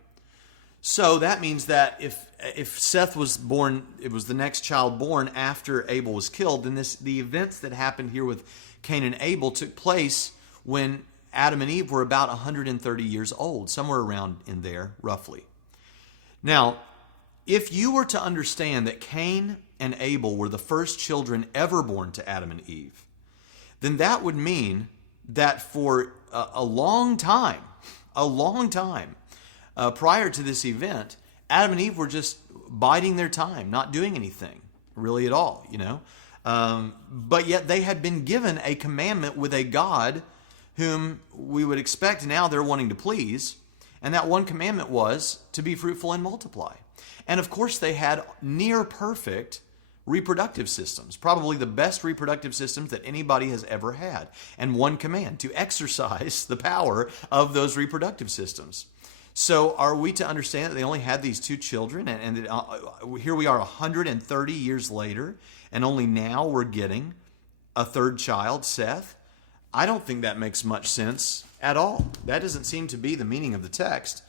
So that means that if Seth was born, it was the next child born after Abel was killed, then the events that happened here with Cain and Abel took place when Adam and Eve were about 130 years old, somewhere around in there, roughly. Now, if you were to understand that Cain and Abel were the first children ever born to Adam and Eve, then that would mean that for a long time, prior to this event, Adam and Eve were just biding their time, not doing anything really at all, but yet they had been given a commandment with a God whom we would expect now they're wanting to please. And that one commandment was to be fruitful and multiply. And of course they had near perfect reproductive systems, probably the best reproductive systems that anybody has ever had. And one command, to exercise the power of those reproductive systems. So are we to understand that they only had these two children, and here we are 130 years later, and only now we're getting a third child, Seth? I don't think that makes much sense at all. That doesn't seem to be the meaning of the text.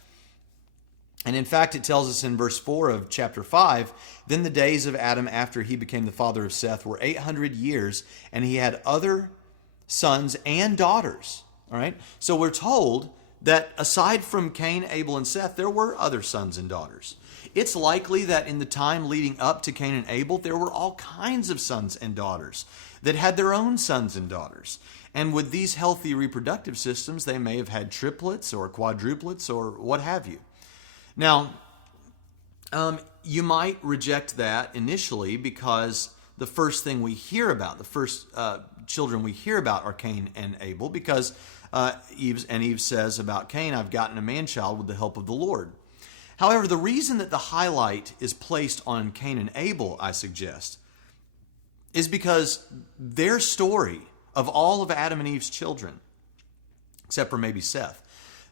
And in fact, it tells us in verse 4 of chapter 5, then the days of Adam after he became the father of Seth were 800 years, and he had other sons and daughters. All right? So we're told that aside from Cain, Abel, and Seth, there were other sons and daughters. It's likely that in the time leading up to Cain and Abel, there were all kinds of sons and daughters that had their own sons and daughters. And with these healthy reproductive systems, they may have had triplets or quadruplets or what have you. Now, you might reject that initially because the first thing we hear about, the first children we hear about are Cain and Abel, because Eve says about Cain, I've gotten a man-child with the help of the Lord. However, the reason that the highlight is placed on Cain and Abel, I suggest, is because their story of all of Adam and Eve's children, except for maybe Seth,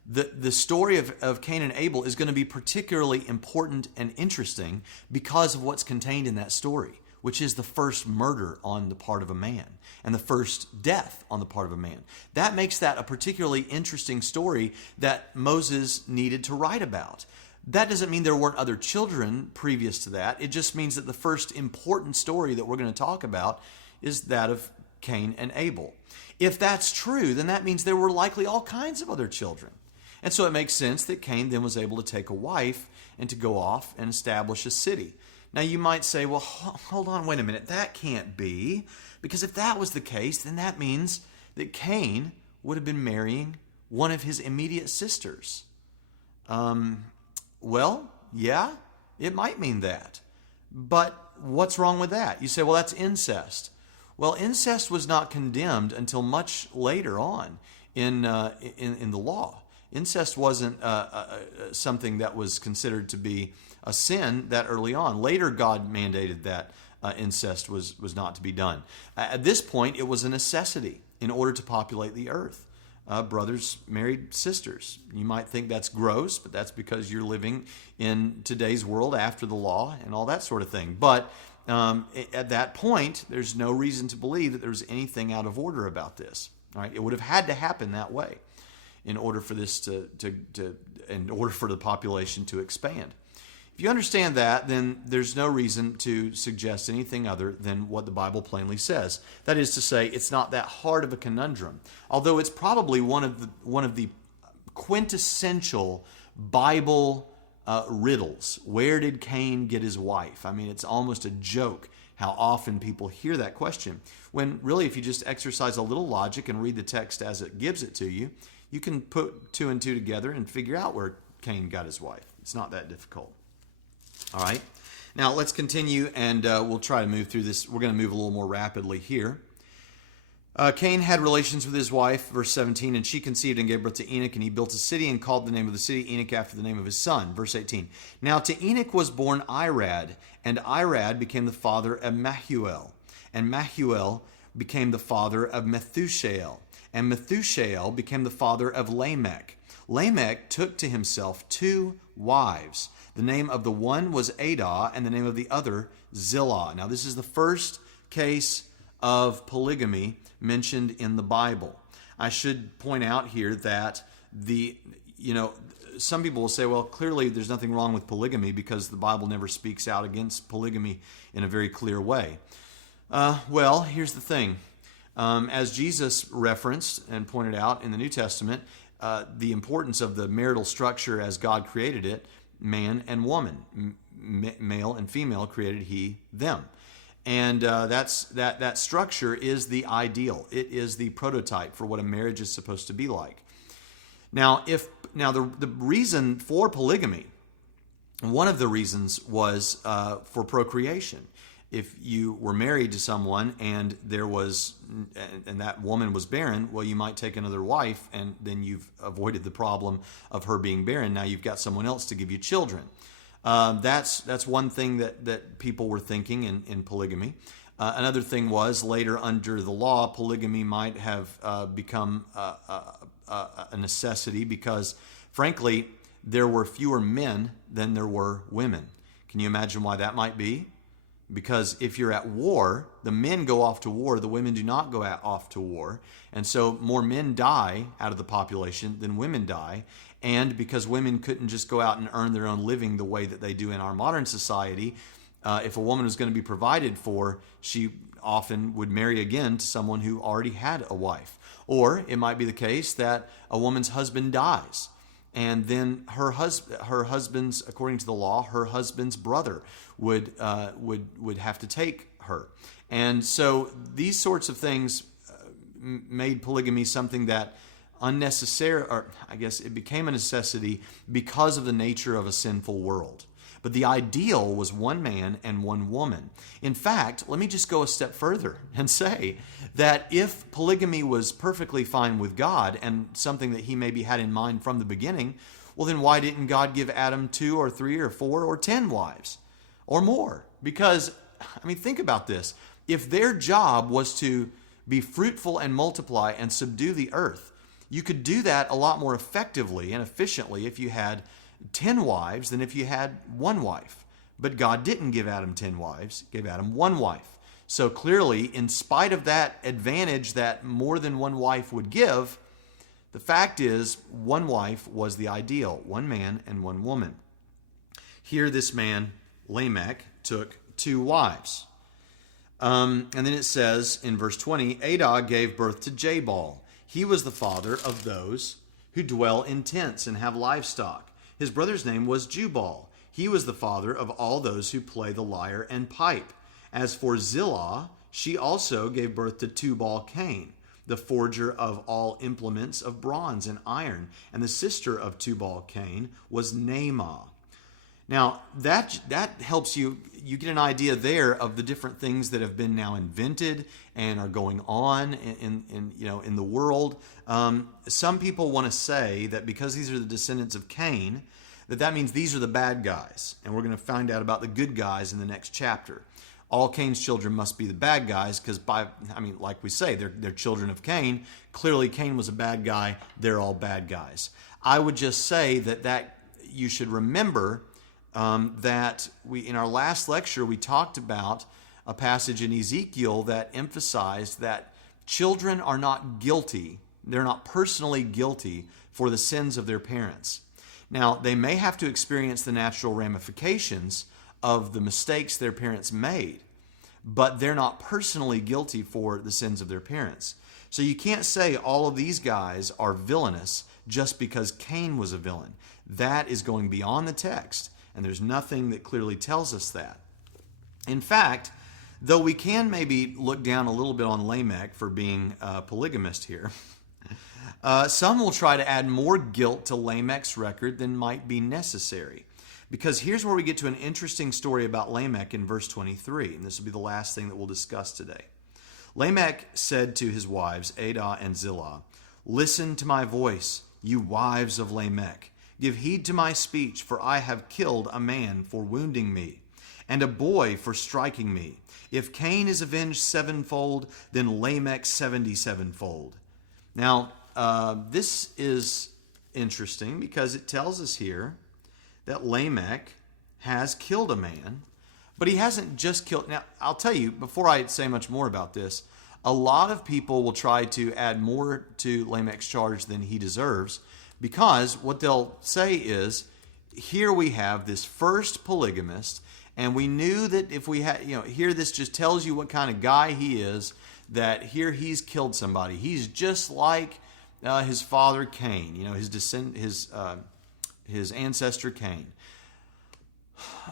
the story of Cain and Abel is going to be particularly important and interesting because of what's contained in that story, which is the first murder on the part of a man and the first death on the part of a man. That makes that a particularly interesting story that Moses needed to write about. That doesn't mean there weren't other children previous to that. It just means that the first important story that we're going to talk about is that of Cain and Abel. If that's true, then that means there were likely all kinds of other children. And so it makes sense that Cain then was able to take a wife and to go off and establish a city. Now you might say, well, hold on, wait a minute, that can't be. Because if that was the case, then that means that Cain would have been marrying one of his immediate sisters. Well, yeah, it might mean that. But what's wrong with that? You say, well, that's incest. Well, incest was not condemned until much later on in the law. Incest wasn't something that was considered to be a sin that early on. Later, God mandated that incest was not to be done. At this point, it was a necessity in order to populate the earth. Brothers married sisters. You might think that's gross, but that's because you're living in today's world after the law and all that sort of thing. But at that point, there's no reason to believe that there's anything out of order about this. All right, it would have had to happen that way in order for this in order for the population to expand. If you understand that, then there's no reason to suggest anything other than what the Bible plainly says. That is to say, it's not that hard of a conundrum, although it's probably one of the quintessential Bible riddles. Where did Cain get his wife? I mean, it's almost a joke how often people hear that question. When really, if you just exercise a little logic and read the text as it gives it to you, you can put two and two together and figure out where Cain got his wife. It's not that difficult. All right. Now let's continue, and we'll try to move through this. We're going to move a little more rapidly here. Cain had relations with his wife, verse 17, and she conceived and gave birth to Enoch, and he built a city and called the name of the city Enoch after the name of his son. Verse 18. Now to Enoch was born Irad, and Irad became the father of Mahuel, and Mahuel became the father of Methushael, and Methushael became the father of Lamech. Lamech took to himself 2 wives. The name of the one was Adah, and the name of the other Zillah. Now this is the first case of polygamy mentioned in the Bible. I should point out here that some people will say, well, clearly there's nothing wrong with polygamy because the Bible never speaks out against polygamy in a very clear way. Well, here's the thing. As Jesus referenced and pointed out in the New Testament, the importance of the marital structure as God created it, man and woman, male and female created he, them. And that structure is the ideal. It is the prototype for what a marriage is supposed to be like. Now, the reason for polygamy, one of the reasons was for procreation. If you were married to someone and that woman was barren, well, you might take another wife, and then you've avoided the problem of her being barren. Now you've got someone else to give you children. That's one thing that people were thinking in polygamy. Another thing was later under the law, polygamy might have become a necessity because, frankly, there were fewer men than there were women. Can you imagine why that might be? Because if you're at war, the men go off to war, the women do not go off to war. And so more men die out of the population than women die. And because women couldn't just go out and earn their own living the way that they do in our modern society, if a woman was going to be provided for, she often would marry again to someone who already had a wife. Or it might be the case that a woman's husband dies, and then her husband's, according to the law, her husband's brother would have to take her. And so these sorts of things made polygamy something that unnecessary, or I guess it became a necessity because of the nature of a sinful world. But the ideal was one man and one woman. In fact, let me just go a step further and say that if polygamy was perfectly fine with God and something that he maybe had in mind from the beginning, well then why didn't God give Adam 2 or 3 or 4 or 10 wives or more? Because, I mean, think about this. If their job was to be fruitful and multiply and subdue the earth, you could do that a lot more effectively and efficiently if you had 10 wives than if you had 1 wife. But God didn't give Adam 10 wives, gave Adam 1 wife. So clearly, in spite of that advantage that more than 1 wife would give, the fact is 1 wife was the ideal, 1 man and 1 woman. Here this man, Lamech, took 2 wives. And then it says in verse 20, Adah gave birth to Jabal. He was the father of those who dwell in tents and have livestock. His brother's name was Jubal. He was the father of all those who play the lyre and pipe. As for Zillah, she also gave birth to Tubal-Cain, the forger of all implements of bronze and iron. And the sister of Tubal-Cain was Naamah. Now, that helps you get an idea there of the different things that have been now invented and are going on in the world. Some people want to say that because these are the descendants of Cain, that means these are the bad guys. And we're going to find out about the good guys in the next chapter. All Cain's children must be the bad guys because, like we say, they're children of Cain. Clearly, Cain was a bad guy. They're all bad guys. I would just say that you should remember that in our last lecture, we talked about a passage in Ezekiel that emphasized that children are not guilty. They're not personally guilty for the sins of their parents. Now, they may have to experience the natural ramifications of the mistakes their parents made, but they're not personally guilty for the sins of their parents. So you can't say all of these guys are villainous just because Cain was a villain. That is going beyond the text. And there's nothing that clearly tells us that. In fact, Though we can maybe look down a little bit on Lamech for being a polygamist here. Some will try to add more guilt to Lamech's record than might be necessary. Because here's where we get to an interesting story about Lamech in verse 23. And this will be the last thing that we'll discuss today. Lamech said to his wives, Adah and Zillah, "Listen to my voice, you wives of Lamech. Give heed to my speech, for I have killed a man for wounding me, and a boy for striking me. If Cain is avenged sevenfold, then Lamech 77-fold." Now, this is interesting because it tells us here that Lamech has killed a man, but he hasn't just killed. Now, I'll tell you, before I say much more about this, a lot of people will try to add more to Lamech's charge than he deserves, because what they'll say is, here we have this first polygamist, and we knew that if we had, here this just tells you what kind of guy he is, that here he's killed somebody. He's just like his father Cain, his ancestor Cain.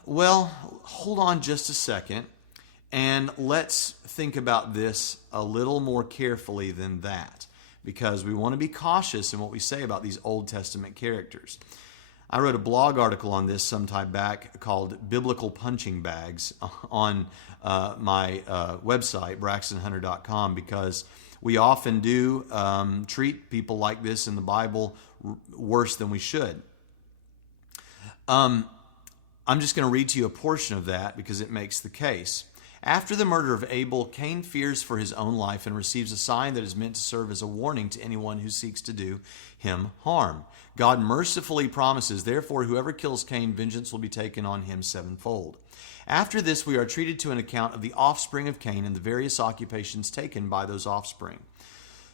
Well, hold on just a second, and let's think about this a little more carefully than that, because we want to be cautious in what we say about these Old Testament characters. I wrote a blog article on this some time back called Biblical Punching Bags on my website, braxtonhunter.com, because we often do treat people like this in the Bible worse than we should. I'm just going to read to you a portion of that because it makes the case. After the murder of Abel, Cain fears for his own life and receives a sign that is meant to serve as a warning to anyone who seeks to do him harm. God mercifully promises, therefore, whoever kills Cain, vengeance will be taken on him sevenfold. After this, we are treated to an account of the offspring of Cain and the various occupations taken by those offspring.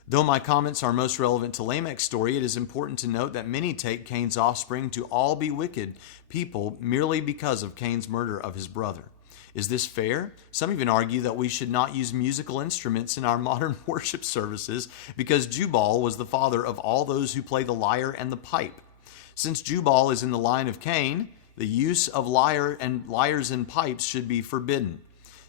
Though my comments are most relevant to Lamech's story, it is important to note that many take Cain's offspring to all be wicked people merely because of Cain's murder of his brother. Is this fair? Some even argue that we should not use musical instruments in our modern worship services because Jubal was the father of all those who play the lyre and the pipe. Since Jubal is in the line of Cain, the use of lyres and pipes should be forbidden.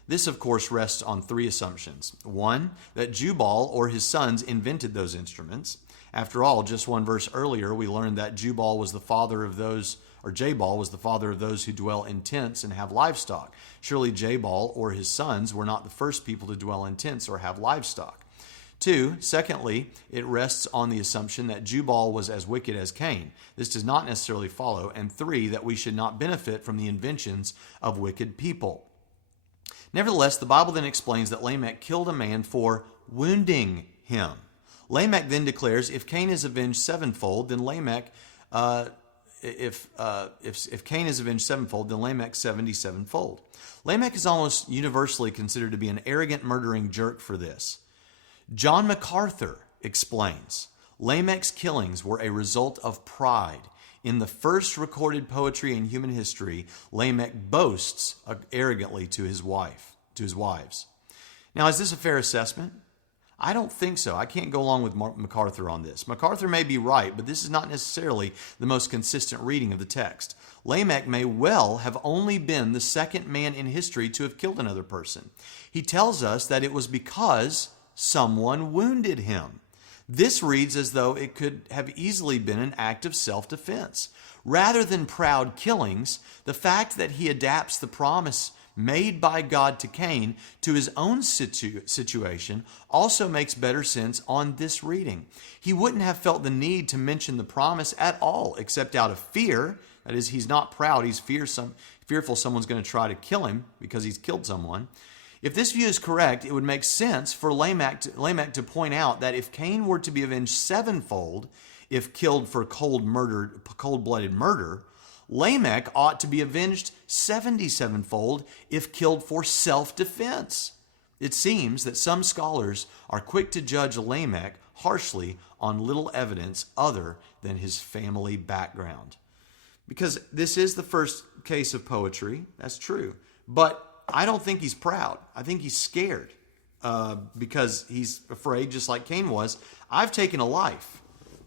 This, of course, rests on three assumptions. One, that Jubal or his sons invented those instruments. After all, just one verse earlier, we learned that Jubal was the father of those, or Jabal was the father of those who dwell in tents and have livestock. Surely Jabal or his sons were not the first people to dwell in tents or have livestock. Two, secondly, it rests on the assumption that Jubal was as wicked as Cain. This does not necessarily follow. And three, that we should not benefit from the inventions of wicked people. Nevertheless, the Bible then explains that Lamech killed a man for wounding him. Lamech then declares, if Cain is avenged sevenfold, then Lamech, if Cain is avenged sevenfold, then Lamech 77-fold. Lamech is almost universally considered to be an arrogant, murdering jerk for this. John MacArthur explains, Lamech's killings were a result of pride. In the first recorded poetry in human history, Lamech boasts arrogantly to his wives. Now, is this a fair assessment? I don't think so. I can't go along with MacArthur on this. MacArthur may be right, but this is not necessarily the most consistent reading of the text. Lamech may well have only been the second man in history to have killed another person. He tells us that it was because someone wounded him. This reads as though it could have easily been an act of self-defense. Rather than proud killings, the fact that he adapts the promise made by God to Cain to his own situation also makes better sense on this reading. He wouldn't have felt the need to mention the promise at all, except out of fear. That is, he's not proud, he's fearful someone's going to try to kill him because he's killed someone. If this view is correct, it would make sense for Lamech to point out that if Cain were to be avenged sevenfold, if killed for cold-blooded murder, Lamech ought to be avenged 77-fold if killed for self-defense. It seems that some scholars are quick to judge Lamech harshly on little evidence other than his family background. Because this is the first case of poetry, that's true. But I don't think he's proud. I think he's scared because he's afraid, just like Cain was. I've taken a life.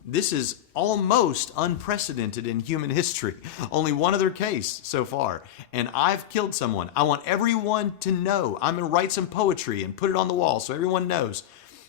This is almost unprecedented in human history. Only one other case so far. And I've killed someone. I want everyone to know. I'm going to write some poetry and put it on the wall so everyone knows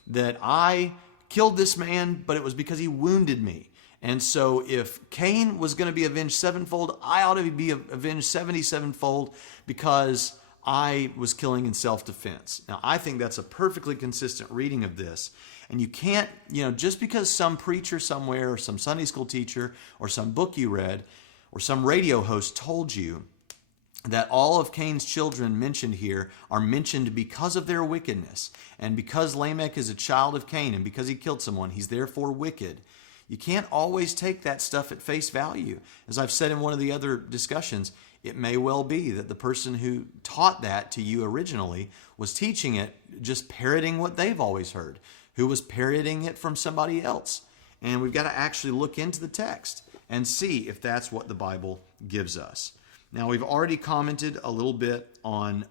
that I killed this man, but it was because he wounded me. And so if Cain was going to be avenged sevenfold, I ought to be avenged 77-fold because I was killing in self-defense. Now, I think that's a perfectly consistent reading of this. And you can't, just because some preacher somewhere or some Sunday school teacher or some book you read or some radio host told you that all of Cain's children mentioned here are mentioned because of their wickedness. And because Lamech is a child of Cain and because he killed someone, he's therefore wicked. You can't always take that stuff at face value. As I've said in one of the other discussions, it may well be that the person who taught that to you originally was teaching it, just parroting what they've always heard, who was parroting it from somebody else. And we've got to actually look into the text and see if that's what the Bible gives us. Now, we've already commented a little bit on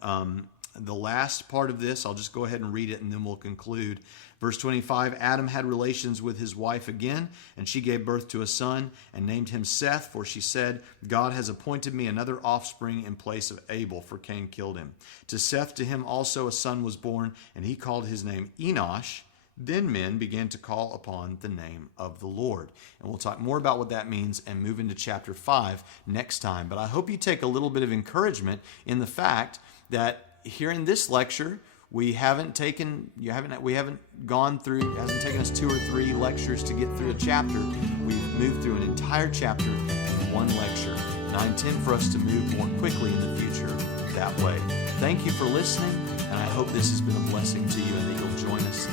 the last part of this. I'll just go ahead and read it and then we'll conclude. Verse 25, Adam had relations with his wife again, and she gave birth to a son and named him Seth, for she said, God has appointed me another offspring in place of Abel, for Cain killed him. To Seth, to him also a son was born, and he called his name Enosh. Then men began to call upon the name of the Lord. And we'll talk more about what that means and move into chapter 5 next time. But I hope you take a little bit of encouragement in the fact that here in this lecture, it hasn't taken us 2 or 3 lectures to get through a chapter. We've moved through an entire chapter in one lecture. And I intend for us to move more quickly in the future that way. Thank you for listening, and I hope this has been a blessing to you and that you'll join us